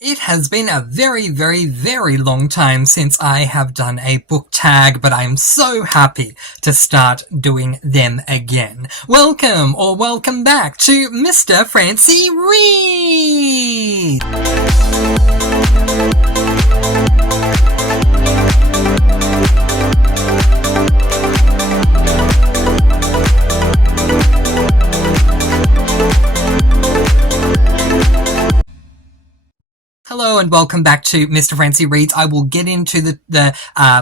It has been a very, very, very long time since I have done a book tag, but I'm so happy to start doing them again. Welcome or welcome back to Mr. Francy Read! Hello and welcome back to Mr. Francy Reads. I will get into the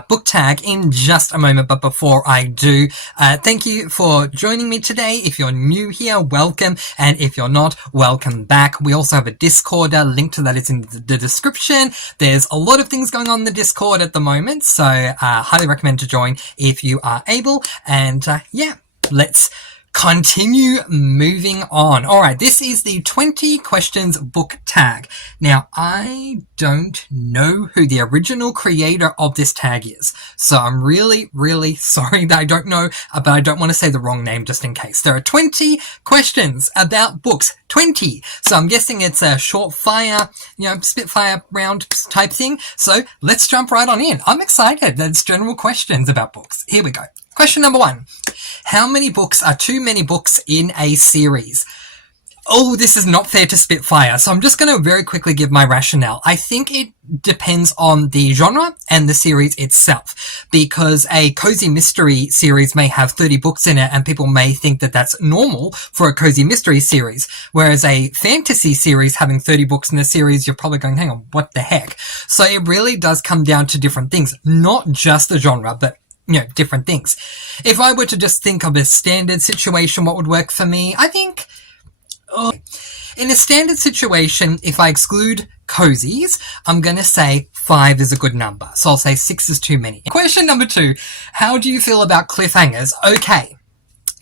book tag in just a moment, but before I do, thank you for joining me today. If you're new here, welcome, and if you're not, welcome back. We also have a Discord. A link to that is in the description. There's a lot of things going on in the Discord at the moment, so highly recommend to join if you are able. And yeah, let's continue moving on. Alright, this is the 20 questions book tag. Now, I don't know who the original creator of this tag is, so I'm really, really sorry that I don't know, but I don't want to say the wrong name just in case. There are 20 questions about books. 20! So I'm guessing it's a short fire, spitfire round type thing. So let's jump right on in. I'm excited. That's general questions about books. Here we go. Question number 1. How many books are too many books in a series? Oh, this is not fair to Spitfire, so I'm just going to very quickly give my rationale. I think it depends on the genre and the series itself, because a cozy mystery series may have 30 books in it and people may think that that's normal for a cozy mystery series, whereas a fantasy series having 30 books in a series, you're probably going, hang on, what the heck? So it really does come down to different things, not just the genre, but different things. If I were to just think of a standard situation, what would work for me? I think, in a standard situation, if I exclude cozies, I'm going to say 5 is a good number. So I'll say 6 is too many. Question number 2. How do you feel about cliffhangers? Okay.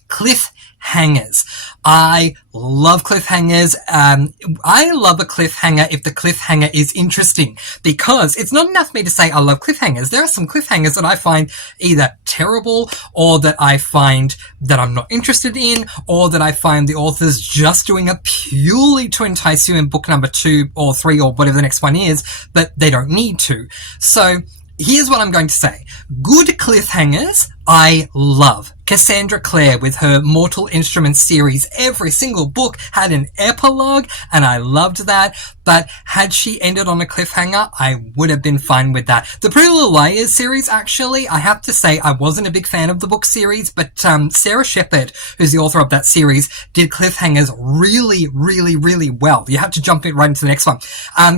Cliffhangers. I love cliffhangers. I love a cliffhanger if the cliffhanger is interesting, because it's not enough for me to say I love cliffhangers. There are some cliffhangers that I find either terrible, or that I find that I'm not interested in, or that I find the author's just doing it purely to entice you in book number 2 or 3 or whatever the next one is, but they don't need to. So here's what I'm going to say. Good cliffhangers, I love. Cassandra Clare with her Mortal Instruments series, every single book had an epilogue, and I loved that. But had she ended on a cliffhanger, I would have been fine with that. The Pretty Little Liars series, actually, I have to say I wasn't a big fan of the book series, but Sarah Shepard, who's the author of that series, did cliffhangers really, really, really well. You have to jump right into the next one.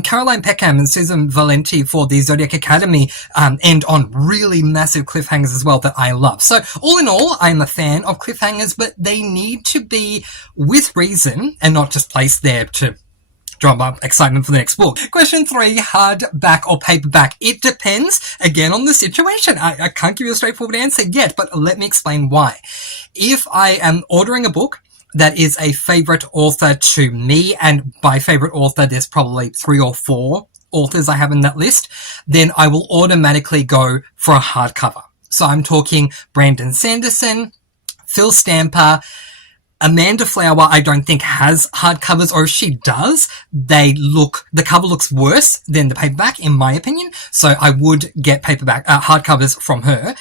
Caroline Peckham and Susan Valenti for the Zodiac Academy end on really massive cliffhangers as well that I love. So all in all, I'm a fan of cliffhangers, but they need to be with reason and not just placed there to drum up excitement for the next book. Question 3, hardback or paperback? It depends, again, on the situation. I can't give you a straightforward answer yet, but let me explain why. If I am ordering a book that is a favorite author to me, and by favorite author, there's probably 3 or 4 authors I have in that list, then I will automatically go for a hardcover. So I'm talking Brandon Sanderson, Phil Stamper, Amanda Flower. I don't think has hardcovers, or if she does, the cover looks worse than the paperback, in my opinion. So I would get hardcovers from her.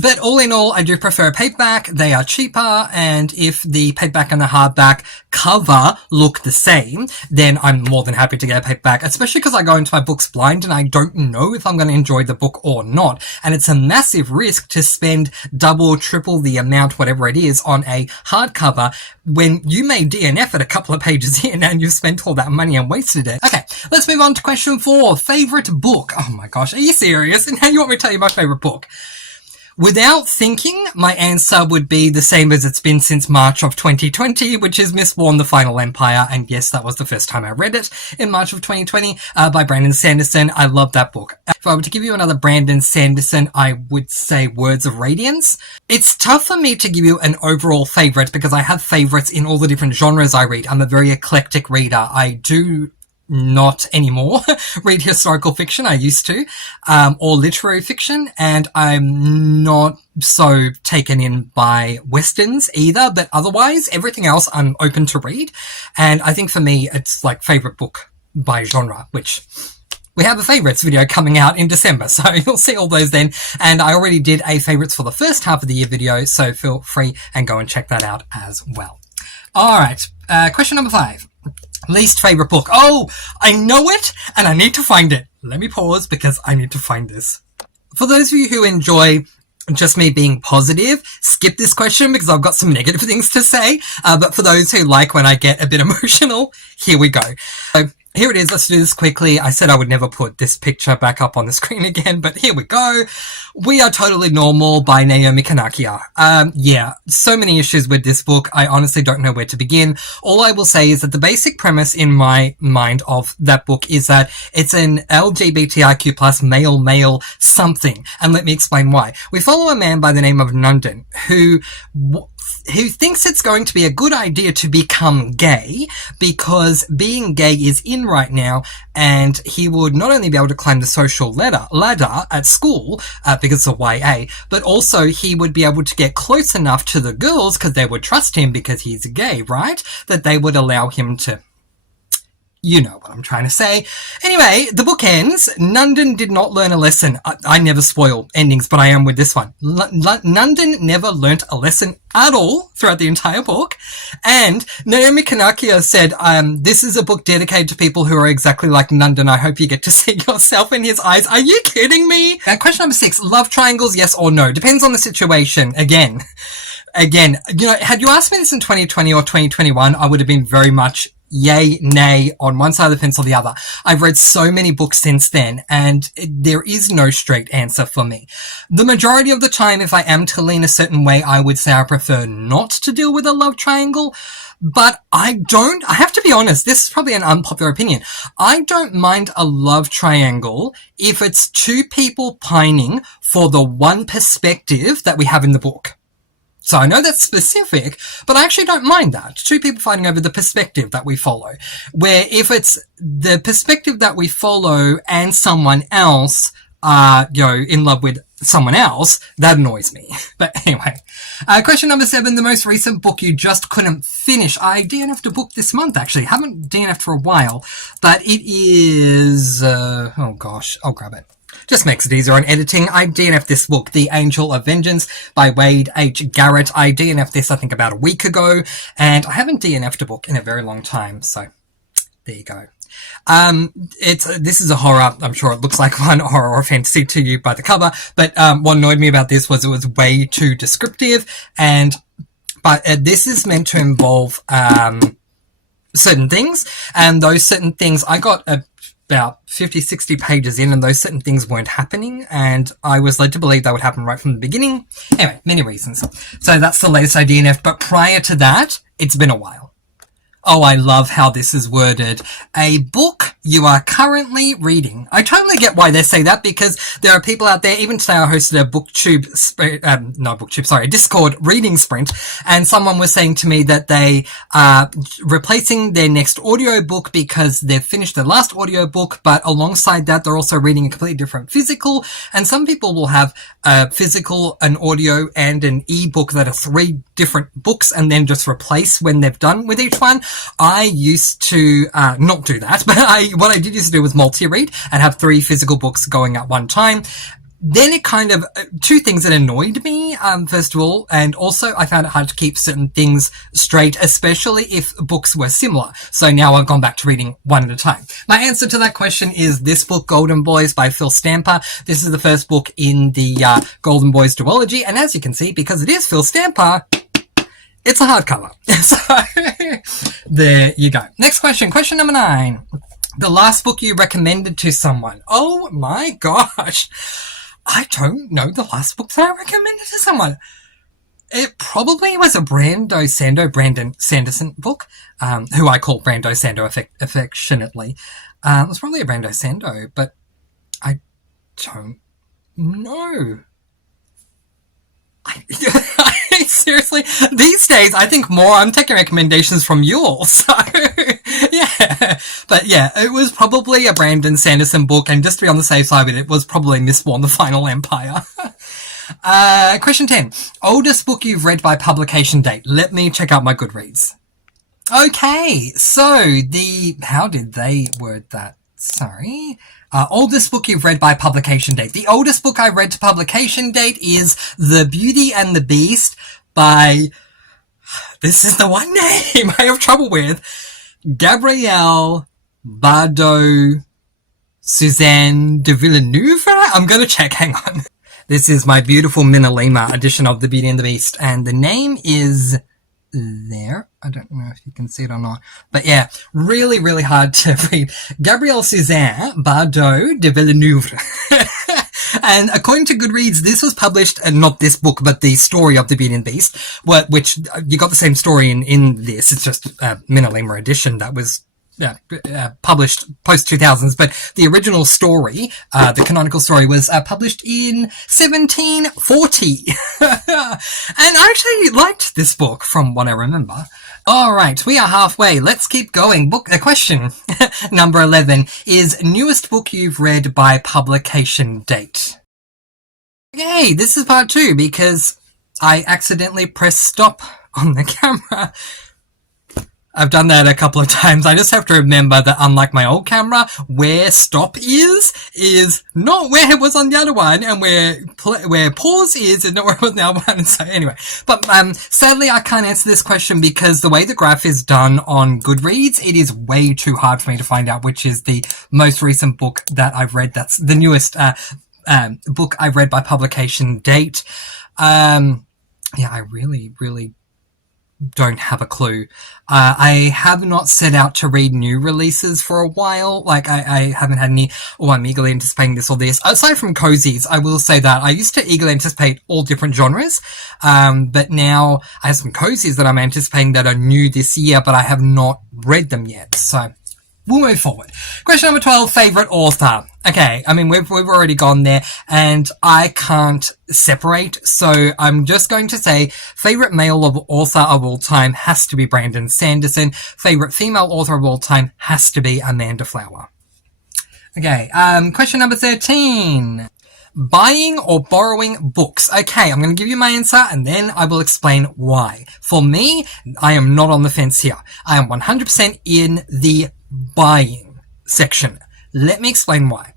But all in all, I do prefer a paperback. They are cheaper, and if the paperback and the hardback cover look the same, then I'm more than happy to get a paperback, especially because I go into my books blind and I don't know if I'm going to enjoy the book or not. And it's a massive risk to spend double, triple the amount, whatever it is, on a hardcover when you may DNF it a couple of pages in and you've spent all that money and wasted it. Okay, let's move on to question 4. Favorite book? Oh my gosh, are you serious? And now you want me to tell you my favorite book? Without thinking, my answer would be the same as it's been since March of 2020, which is Mistborn: The Final Empire. And yes, that was the first time I read it in March of 2020 by Brandon Sanderson. I love that book. If I were to give you another Brandon Sanderson, I would say Words of Radiance. It's tough for me to give you an overall favorite because I have favorites in all the different genres I read. I'm a very eclectic reader. I do not anymore read historical fiction. I used to, or literary fiction, and I'm not so taken in by westerns either, but otherwise everything else I'm open to read. And I think for me it's like favorite book by genre, which we have a favourites video coming out in December, so you'll see all those then. And I already did a favourites for the first half of the year video, so feel free and go and check that out as well. All right, question number 5. Least favourite book. Oh, I know it, and I need to find it. Let me pause because I need to find this. For those of you who enjoy just me being positive, skip this question because I've got some negative things to say. But for those who like when I get a bit emotional, here we go. So here it is. Let's do this quickly. I said I would never put this picture back up on the screen again, but here we go. We Are Totally Normal by Naomi Kanakia. Yeah, so many issues with this book. I honestly don't know where to begin. All I will say is that the basic premise in my mind of that book is that it's an LGBTIQ plus male something. And let me explain why. We follow a man by the name of Nandan who thinks it's going to be a good idea to become gay because being gay is in right now, and he would not only be able to climb the social ladder at school because of YA, but also he would be able to get close enough to the girls because they would trust him because he's gay, right? That they would allow him to... You know what I'm trying to say. Anyway, the book ends. Nandan did not learn a lesson. I never spoil endings, but I am with this one. Nandan never learnt a lesson at all throughout the entire book. And Naomi Kanakia said, this is a book dedicated to people who are exactly like Nandan. I hope you get to see yourself in his eyes. Are you kidding me? Question number 6. Love triangles, yes or no? Depends on the situation. Again, you know, had you asked me this in 2020 or 2021, I would have been very much yay, nay, on one side of the fence or the other. I've read so many books since then, and there is no straight answer for me. The majority of the time, if I am to lean a certain way, I would say I prefer not to deal with a love triangle. But I have to be honest, this is probably an unpopular opinion. I don't mind a love triangle if it's two people pining for the one perspective that we have in the book. So I know that's specific, but I actually don't mind that. Two people fighting over the perspective that we follow. Where if it's the perspective that we follow and someone else, in love with someone else, that annoys me. But anyway. Question number 7, the most recent book you just couldn't finish. I DNF'd a book this month, actually. Haven't DNF'd for a while, but it is, oh gosh, I'll grab it. Just makes it easier on editing. I DNF'd this book, The Angel of Vengeance by Wade H. Garrett. I DNF'd this, I think, about a week ago, and I haven't DNF'd a book in a very long time, so there you go. This is a horror. I'm sure it looks like one, horror or fantasy to you by the cover, but what annoyed me about this was it was way too descriptive, but this is meant to involve certain things, and those certain things, I got about 50, 60 pages in, and those certain things weren't happening, and I was led to believe they would happen right from the beginning. Anyway, many reasons. So that's the latest I DNF'd, but prior to that, it's been a while. Oh, I love how this is worded. A book you are currently reading. I totally get why they say that, because there are people out there, even today I hosted a Discord reading sprint, and someone was saying to me that they are replacing their next audiobook because they've finished their last audiobook, but alongside that they're also reading a completely different physical, and some people will have a physical, an audio, and an ebook that are 3 different books and then just replace when they've done with each one. I used to not do that, but what I did used to do was multi-read and have 3 physical books going at one time. Then it kind of, 2 things that annoyed me, first of all, and also I found it hard to keep certain things straight, especially if books were similar. So now I've gone back to reading one at a time. My answer to that question is this book, Golden Boys by Phil Stamper. This is the first book in the Golden Boys duology, and as you can see, because it is Phil Stamper, it's a hardcover. So, there you go. Next question. Question number 9. The last book you recommended to someone. Oh my gosh. I don't know the last book that I recommended to someone. It probably was a Brandon Sanderson book, who I call Brando Sando affectionately. It was probably a Brando Sando, but I don't know. Seriously, these days I think more I'm taking recommendations from you all, so yeah. But yeah, it was probably a Brandon Sanderson book, and just to be on the safe side with it, was probably Mistborn: The Final Empire. Question 10. Oldest book you've read by publication date. Let me check out my Goodreads. Okay, so how did they word that? Sorry. Oldest book you've read by publication date. The oldest book I read to publication date is The Beauty and the Beast by, this is the one name I have trouble with, Gabrielle Bardot Suzanne de Villeneuve? I'm going to check, hang on. This is my beautiful Minalima edition of The Beauty and the Beast, and the name is there. I don't know if you can see it or not. But yeah, really, really hard to read. Gabrielle Suzanne Bardot de Villeneuve. And according to Goodreads, this was published, and not this book, but the story of The Beauty and the Beast, which you got the same story in this. It's just a Minalima edition that was published post 2000s, but the original story, the canonical story, was published in 1740. And I actually liked this book from what I remember. All right, we are halfway. Let's keep going. Question number 11 is newest book you've read by publication date. Okay, this is part 2 because I accidentally pressed stop on the camera. I've done that a couple of times. I just have to remember that unlike my old camera, where stop is not where it was on the other one, and where pause is not where it was on the other one. And so anyway, but sadly I can't answer this question because the way the graph is done on Goodreads, it is way too hard for me to find out which is the most recent book that I've read. That's the newest book I've read by publication date. Yeah, I really don't have a clue. I have not set out to read new releases for a while. Like, I haven't had any, I'm eagerly anticipating this or this. Aside from cozies, I will say that I used to eagerly anticipate all different genres. But now I have some cozies that I'm anticipating that are new this year, but I have not read them yet. So we'll move forward. Question number 12, favorite author. Okay, I mean, we've already gone there, and I can't separate, so I'm just going to say favorite male author of all time has to be Brandon Sanderson. Favorite female author of all time has to be Amanda Flower. Okay, question number 13. Buying or borrowing books. Okay, I'm going to give you my answer and then I will explain why. For me, I am not on the fence here. I am 100% in the buying section. Let me explain why.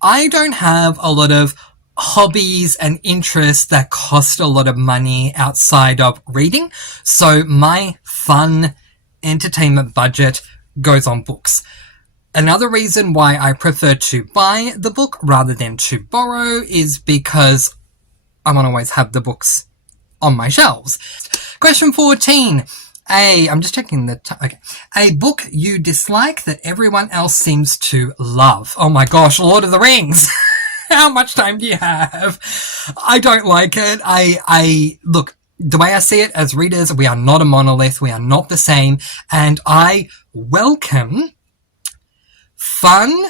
I don't have a lot of hobbies and interests that cost a lot of money outside of reading, so my fun entertainment budget goes on books. Another reason why I prefer to buy the book rather than to borrow is because I won't always have the books on my shelves. Question 14. I'm just checking the okay. A book you dislike that everyone else seems to love. Oh my gosh, Lord of the Rings. How much time do you have? I don't like it. I look, the way I see it as readers, we are not a monolith. We are not the same. And I welcome fun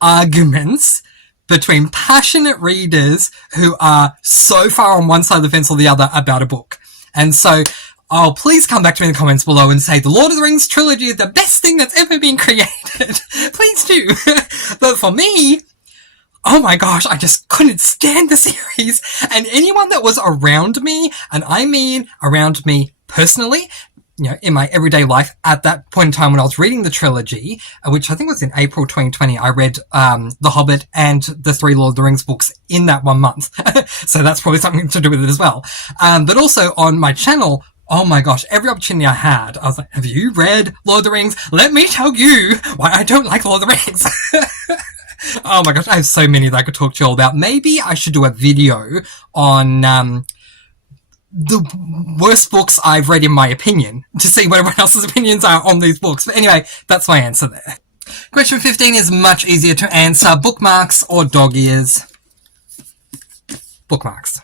arguments between passionate readers who are so far on one side of the fence or the other about a book. And so, please come back to me in the comments below and say the Lord of the Rings trilogy is the best thing that's ever been created. Please do. But for me, oh my gosh, I just couldn't stand the series. And anyone that was around me, and I mean around me personally, you know, in my everyday life at that point in time when I was reading the trilogy, which I think was in April 2020, I read The Hobbit and the 3 Lord of the Rings books in that 1 month. So that's probably something to do with it as well. But also on my channel, oh my gosh, every opportunity I had, I was like, have you read Lord of the Rings? Let me tell you why I don't like Lord of the Rings. Oh my gosh, I have so many that I could talk to you all about. Maybe I should do a video on the worst books I've read in my opinion, to see what everyone else's opinions are on these books. But anyway, that's my answer there. Question 15 is much easier to answer. Bookmarks or dog ears? Bookmarks.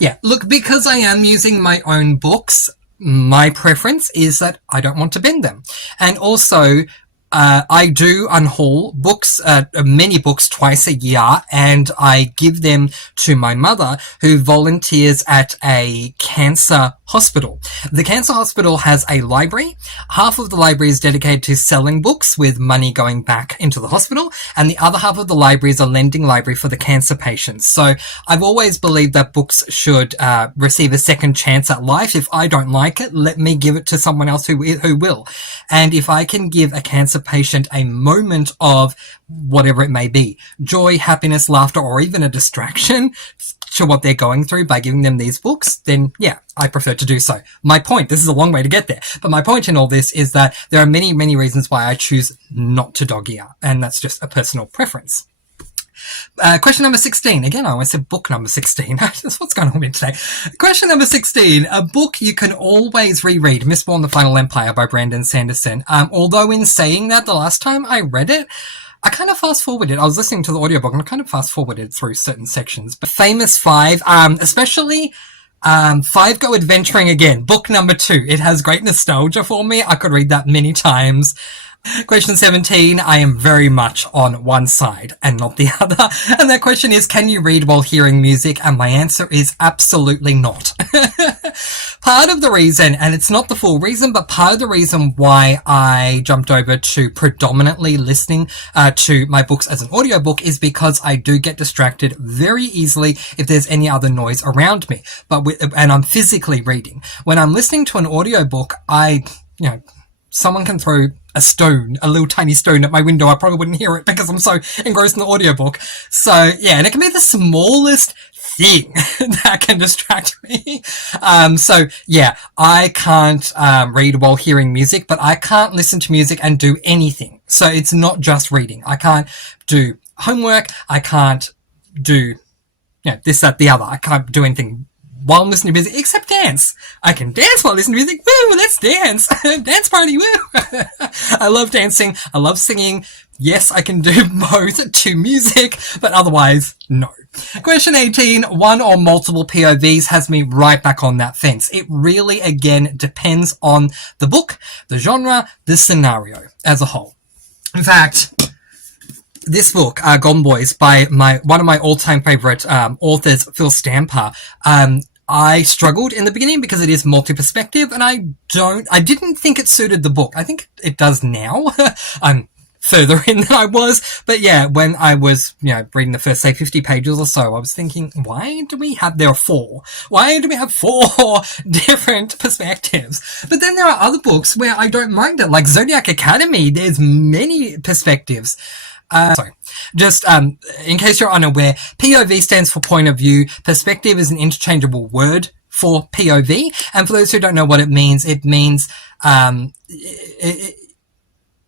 Yeah, look, because I am using my own books, my preference is that I don't want to bend them. And also, I do unhaul books, many books twice a year, and I give them to my mother, who volunteers at a cancer hospital. The cancer hospital has a library. Half of the library is dedicated to selling books with money going back into the hospital, and the other half of the library is a lending library for the cancer patients. So I've always believed that books should receive a second chance at life. If I don't like it, let me give it to someone else who will. And if I can give a cancer patient a moment of whatever it may be, joy, happiness, laughter, or even a distraction to what they're going through by giving them these books, then yeah, I prefer to do so. My point, this is a long way to get there, but my point in all this is that there are many, many reasons why I choose not to dog ear, and that's just a personal preference. Question number 16. Again, I always said book number 16. What's going on with me today? Question number 16. A book you can always reread. Mistborn: The Final Empire by Brandon Sanderson. Although in saying that, the last time I read it, I kind of fast-forwarded. I was listening to the audiobook and I kind of fast-forwarded through certain sections. But Famous Five, especially Five Go Adventuring Again, book number 2. It has great nostalgia for me. I could read that many times. Question 17, I am very much on one side and not the other. And that question is, can you read while hearing music? And my answer is absolutely not. Part of the reason, and it's not the full reason, but part of the reason why I jumped over to predominantly listening to my books as an audiobook is because I do get distracted very easily if there's any other noise around me. And I'm physically reading. When I'm listening to an audiobook, someone can throw a little tiny stone at my window. I probably wouldn't hear it because I'm so engrossed in the audiobook. So yeah, and it can be the smallest thing that can distract me. So yeah, I can't read while hearing music, but I can't listen to music and do anything. So it's not just reading. I can't do homework. I can't do this, that, the other. I can't do anything while I'm listening to music, except dance. I can dance while listening to music. Woo, let's dance. Dance party, woo. I love dancing. I love singing. Yes, I can do both to music, but otherwise, no. Question 18, one or multiple POVs has me right back on that fence. It really, again, depends on the book, the genre, the scenario as a whole. In fact, this book, Golden Boys, by one of my all-time favorite authors, Phil Stamper, I struggled in the beginning because it is multi-perspective, and I didn't think it suited the book. I think it does now. I'm further in than I was, but yeah, when I was, reading the first, say, 50 pages or so, I was thinking, there are 4. Why do we have 4 different perspectives? But then there are other books where I don't mind it, like Zodiac Academy. There's many perspectives. In case you're unaware, POV stands for point of view. Perspective is an interchangeable word for POV. And for those who don't know what it means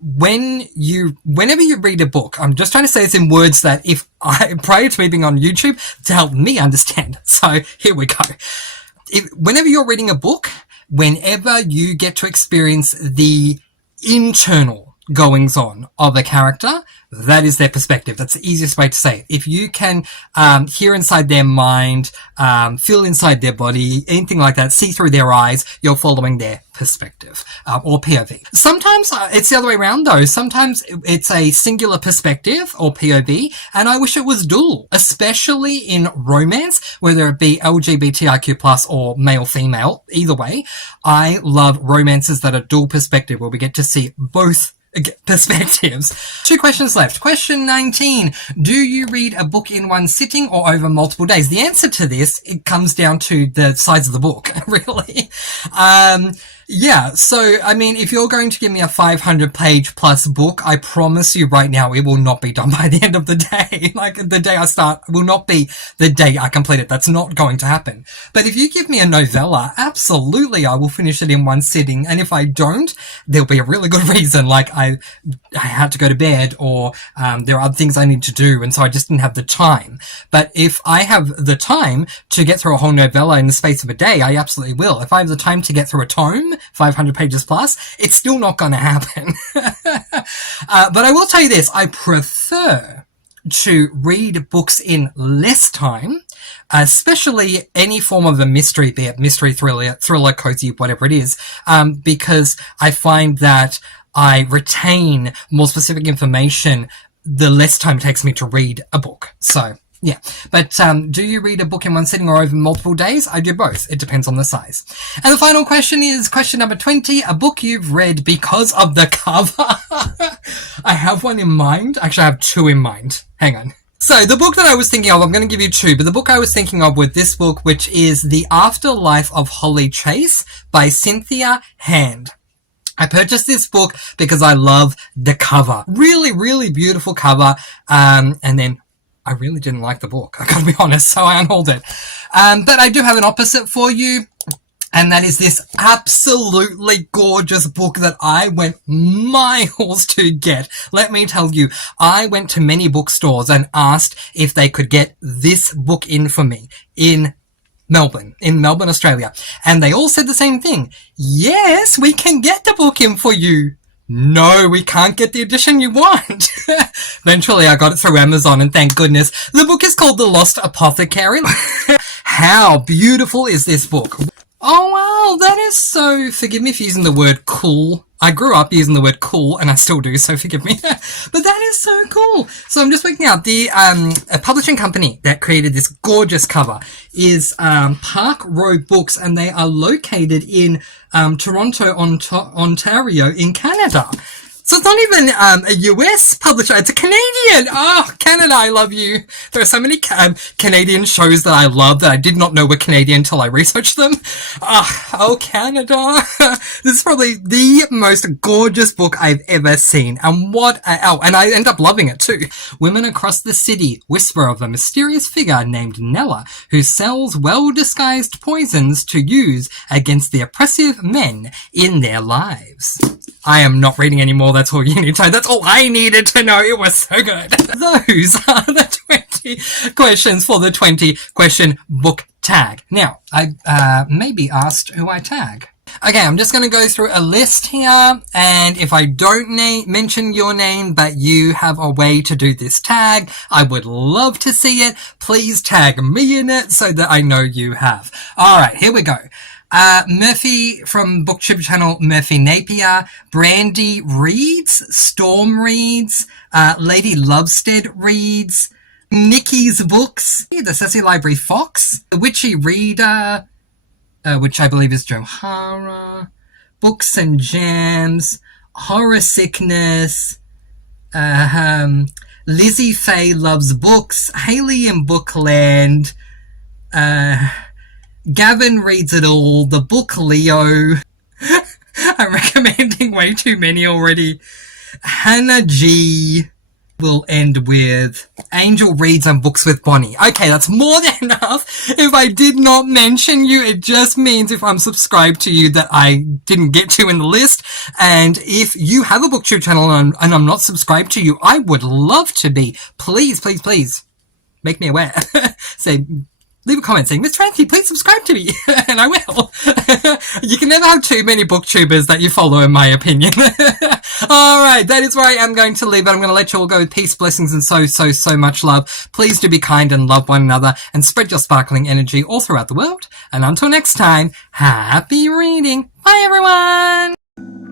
whenever you read a book, I'm just trying to say this in words that prior to me being on YouTube, to help me understand. So here we go. Whenever you're reading a book, whenever you get to experience the internal goings on of a character, that is their perspective. That's the easiest way to say it. If you can hear inside their mind, feel inside their body, anything like that, see through their eyes, you're following their perspective, or POV. Sometimes it's the other way around though. Sometimes it's a singular perspective or POV, and I wish it was dual, especially in romance, whether it be LGBTIQ+ or male-female, either way. I love romances that are dual perspective, where we get to see both perspectives. 2 questions left. Question 19. Do you read a book in one sitting or over multiple days? The answer to this, it comes down to the size of the book, really. Yeah, so, I mean, if you're going to give me a 500-page plus book, I promise you right now it will not be done by the end of the day. Like, the day I start will not be the day I complete it. That's not going to happen. But if you give me a novella, absolutely I will finish it in one sitting. And if I don't, there'll be a really good reason, like I had to go to bed, or there are other things I need to do, and so I just didn't have the time. But if I have the time to get through a whole novella in the space of a day, I absolutely will. If I have the time to get through a tome, 500 pages plus, it's still not going to happen. But I will tell you this, I prefer to read books in less time, especially any form of a mystery, be it mystery, thriller, cozy, whatever it is, because I find that I retain more specific information, the less time it takes me to read a book. So, yeah. But do you read a book in one sitting or over multiple days? I do both. It depends on the size. And the final question is question number 20. A book you've read because of the cover. I have one in mind. Actually, I have two in mind. Hang on. So the book that I was thinking of, I'm going to give you two, but the book I was thinking of was this book, which is The Afterlife of Holly Chase by Cynthia Hand. I purchased this book because I love the cover. Really, really beautiful cover. And then I really didn't like the book, I gotta be honest, so I unhauled it. But I do have an opposite for you, and that is this absolutely gorgeous book that I went miles to get. Let me tell you, I went to many bookstores and asked if they could get this book in for me in Melbourne, Australia. And they all said the same thing. Yes, we can get the book in for you. No, we can't get the edition you want. Eventually, I got it through Amazon, and thank goodness. The book is called The Lost Apothecary. How beautiful is this book? Oh, wow, that is so... Forgive me for using the word cool. I grew up using the word cool, and I still do, so forgive me. But that is so cool. So I'm just working out the a publishing company that created this gorgeous cover is Park Row Books, and they are located in Toronto, Ontario, in Canada. So it's not even a US publisher, it's a Canadian. Oh, Canada, I love you. There are so many Canadian shows that I love that I did not know were Canadian until I researched them. Oh, Canada. This is probably the most gorgeous book I've ever seen. And and I end up loving it too. Women across the city whisper of a mysterious figure named Nella, who sells well-disguised poisons to use against the oppressive men in their lives. I am not reading anymore. That's all you need to know. That's all I needed to know. It was so good. Those are the 20 questions for the 20 question book tag. Now, I may be asked who I tag. Okay, I'm just going to go through a list here, and if I don't mention your name, but you have a way to do this tag, I would love to see it. Please tag me in it so that I know you have. Alright, here we go. Murphy from BookTube channel Murphy Napier, Brandy reads, Storm reads, Lady Lovestead reads, Nikki's Books, the Sassy Library Fox, The Witchy Reader, which I believe is Johara, Books and Jams, Horror Sickness, Lizzie Faye Loves Books, Haley in Bookland, Gavin Reads It All, The Book Leo. I'm recommending way too many already. Hannah G. Will end with Angel Reads and Books with Bonnie. Okay, that's more than enough. If I did not mention you, it just means if I'm subscribed to you that I didn't get to in the list. And if you have a BookTube channel and I'm not subscribed to you, I would love to be. Please, please, please make me aware. Leave a comment saying, Miss Francy, please subscribe to me, and I will. You can never have too many booktubers that you follow, in my opinion. Alright, that is where I am going to leave it. I'm going to let you all go with peace, blessings, and so much love. Please do be kind and love one another, and spread your sparkling energy all throughout the world. And until next time, happy reading. Bye, everyone!